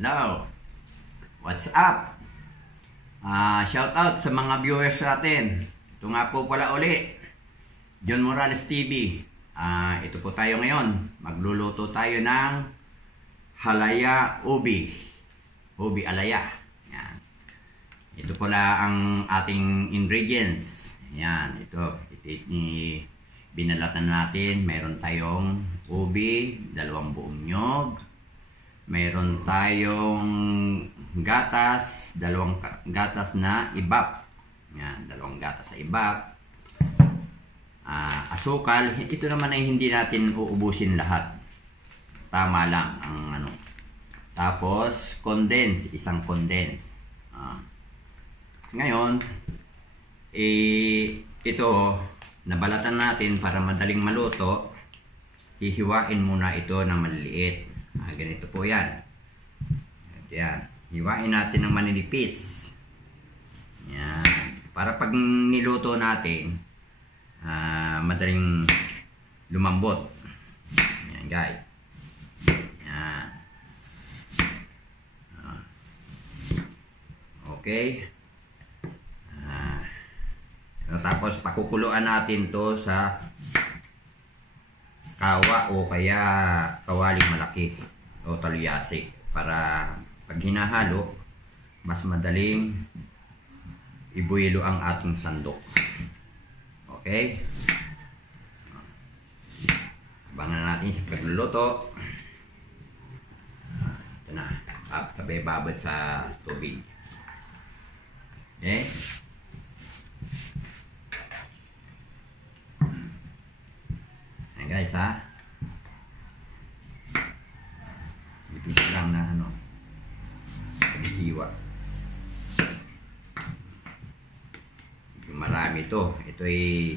Hello, what's up? Shout out sa mga viewers natin. Ito nga po pala uli, John Morales TV. Ito po tayo ngayon. Magluluto tayo ng halaya ubi. Ubi alaya. Yan. Ito pala ang ating ingredients. Yan, ito binalatan natin. Meron tayong ubi, 2 buong nyog. Meron tayong gatas, 2 gatas na ibap. Yan, 2 gatas na ibap. Asukal, ito naman ay hindi natin uubusin lahat. Tama lang ang ano. Tapos, condense, 1 condense. Ngayon, ito, nabalatan natin para madaling maluto. Hihiwain muna ito ng maliliit. Ganito po yan. Yan. Hiwain natin ng maninipis. Yan. Para pag niluto natin, madaling lumambot. Yan guys. Yan. Okay. Tapos pakukuluan natin to sa kawa o kaya kawaling malaki o talyasik para pag hinahalo mas madaling ibuilo ang ating sandok. Okay? Abangan natin sa pagluluto. Ito na, babad sa tubig. Okay? Guys ha, ipis lang na ano, hiwa. Marami to. Ito ay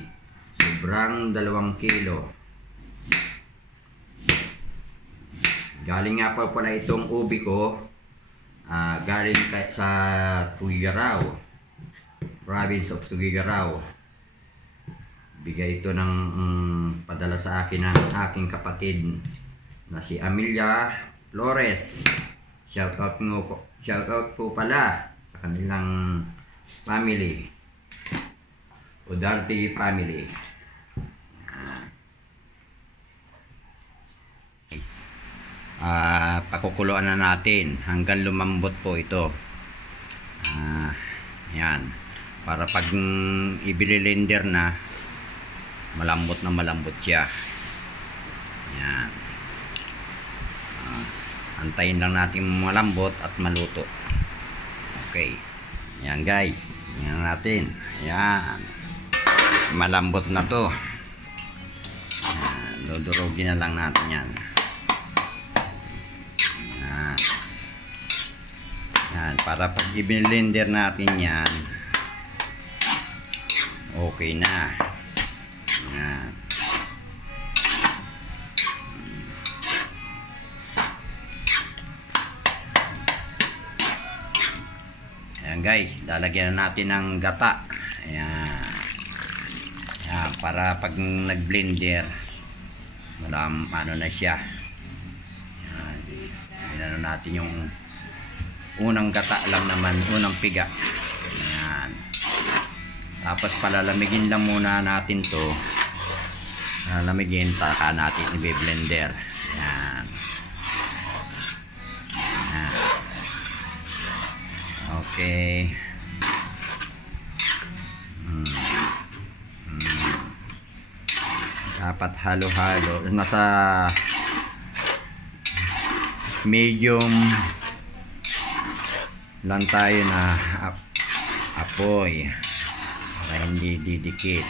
sobrang 2 kilo. Galing nga pa pala itong ubi ko, galing sa Tugigaraw, province of Tugigaraw. Bigay ito ng padala sa akin ng aking kapatid na si Amelia Flores. Shout out po pala sa kanilang family. Udarte family. Pakukuluan na natin hanggang lumambot po ito. Yan. Para pag i-blender na, malambot na malambot siya. Yan. Antayin lang natin malambot at maluto. Okay. Yan guys. Yan natin. Yan. Malambot na to. Yan. Dudurugin na lang natin yan. Yan. Yan. Para pag i-blender natin yan, okay na. Yan. Ayan guys, lalagyan natin ng gata. Ayan. Ayan, para pag nag-blender, ano na siya. Ayan. Binano natin yung unang gata lang naman, unang piga. Ayan. Tapos palalamigin lang muna natin to. Lamigin, taka natin i-blender. Yan. Yan. Okay. Dapat halo-halo. Nasa medium lang tayo na apoy para hindi didikit.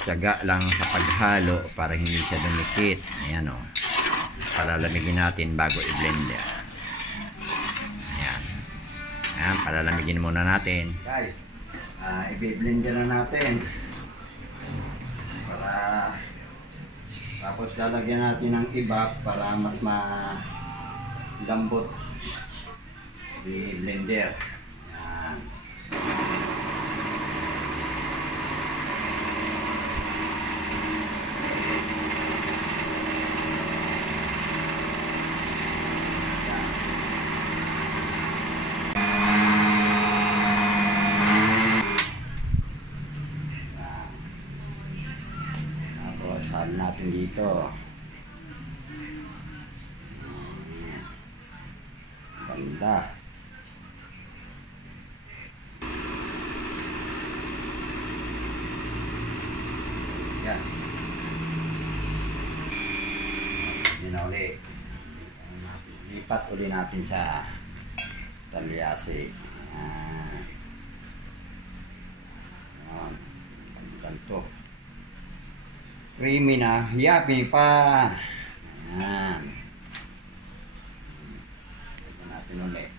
Tiyaga lang sa paghalo para hindi siya dumikit. Ayan o. Palalamigin natin bago i-blender. Ayan. Ayan, palalamigin muna natin. Guys, i-blender na natin. Tapos lalagyan natin ng ibap para mas malambot i-blender. Ayan. to. Ganda. Yan. Yun na uli. Lipat uli natin sa talyasi. Ganito. Creamy na. Yummy pa. Ayan. Ito natin ulit.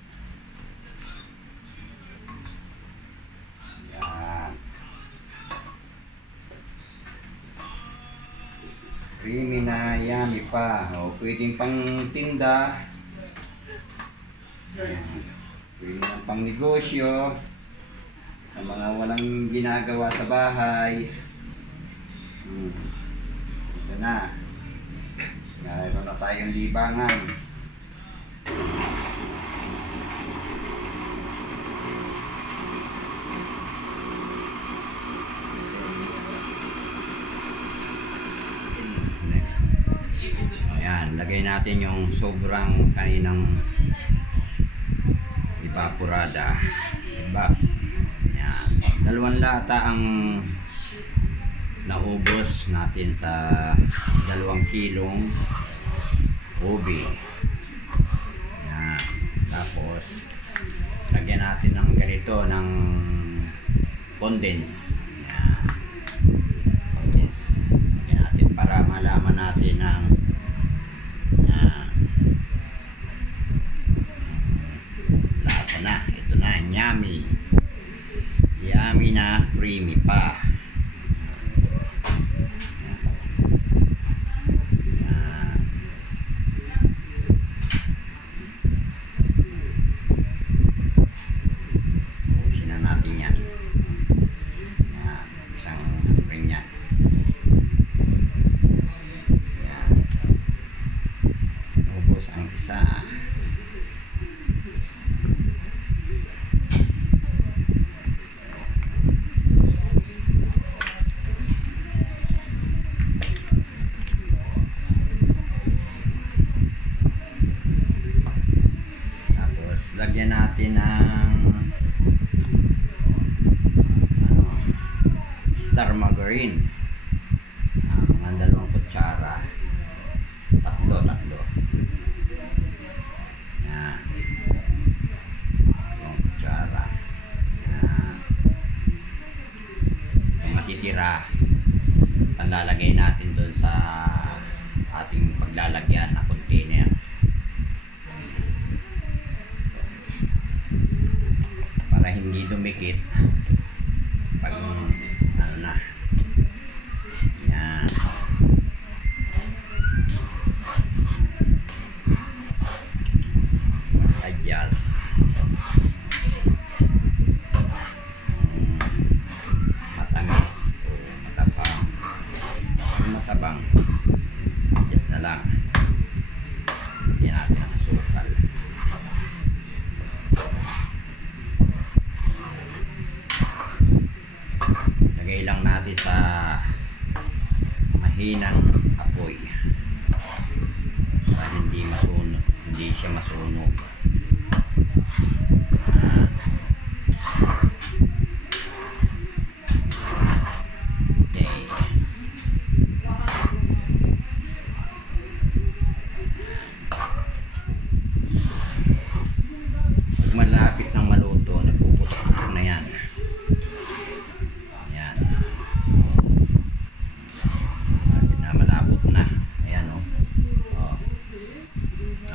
Ayan. Creamy na. Yummy pa. O, pwedeng pang tinda. Pwede ng pang negosyo sa mga walang ginagawa sa bahay. Ito na. Mayroon na tayong libangan. Ayan, lagay natin yung sobrang kaninang evaporada. Diba? Yan. 2 lata ang naubos natin sa 2 kilong ubi. Yan. Tapos lagyan natin ng ganito ng condense. Yan. Condense. Lagyan natin para malaman natin ng yummy. Yummy na, creamy pa. Yan. Ubusin na natin yan. Yan. Isang ring yan. Yan. Ubus ang isa. Lagyan natin ng star margarine, mga 2 kutsara, 3 yan, 2 kutsara yan. Yung matitira panlalagay natin doon sa ating paglalagyan na container para hindi dumikit pag ano na. Yan. Adjust. Matamis o matabang. Matabang. Adjust na lang. Yan natin ang sukal. Lagay lang natin sa mahinang apoy para hindi masunog, hindi siya masunog. Okay. Pag malapit ng maluto, nagpuputok na yan.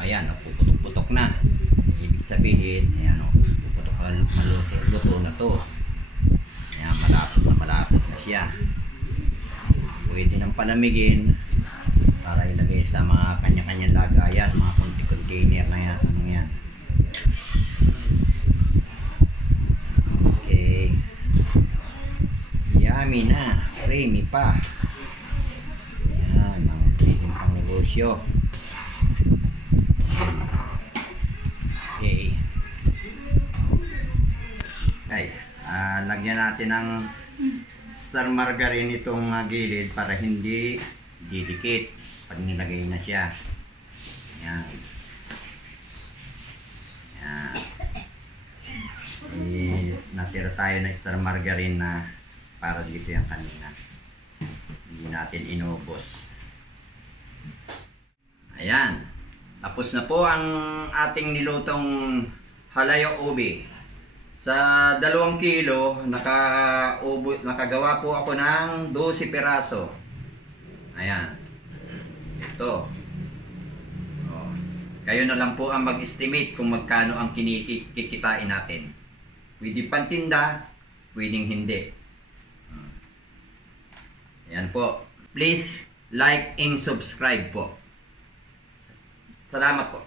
Ayan, puputok-putok na. Ibig sabihin, ayan o, puputok na luto na to. Ayan, malapit na siya. Pwede nang palamigin para ilagay sa mga kanya-kanyang lagayan, mga container na yan. Ano yan. Okay. Yummy na. Creamy pa. Ayan, mga pwedeng pang negosyo. Okay. Ay, lagyan natin ng star margarine itong gilid para hindi didikit pag nilagay na siya. Ayan. Ayan. Natira tayo na extra margarine na para dito yung kanina. Hindi natin inubos. Ayan. Tapos na po ang ating nilutong halayo ubi. Sa 2 kilo, nakagawa po ako ng 12 piraso. Ayan. Ito. Oh. Kayo na lang po ang mag-estimate kung magkano ang kikitain natin. Pwede pantinda, pwedeng hindi. Ayan po. Please like and subscribe po. Salamat po.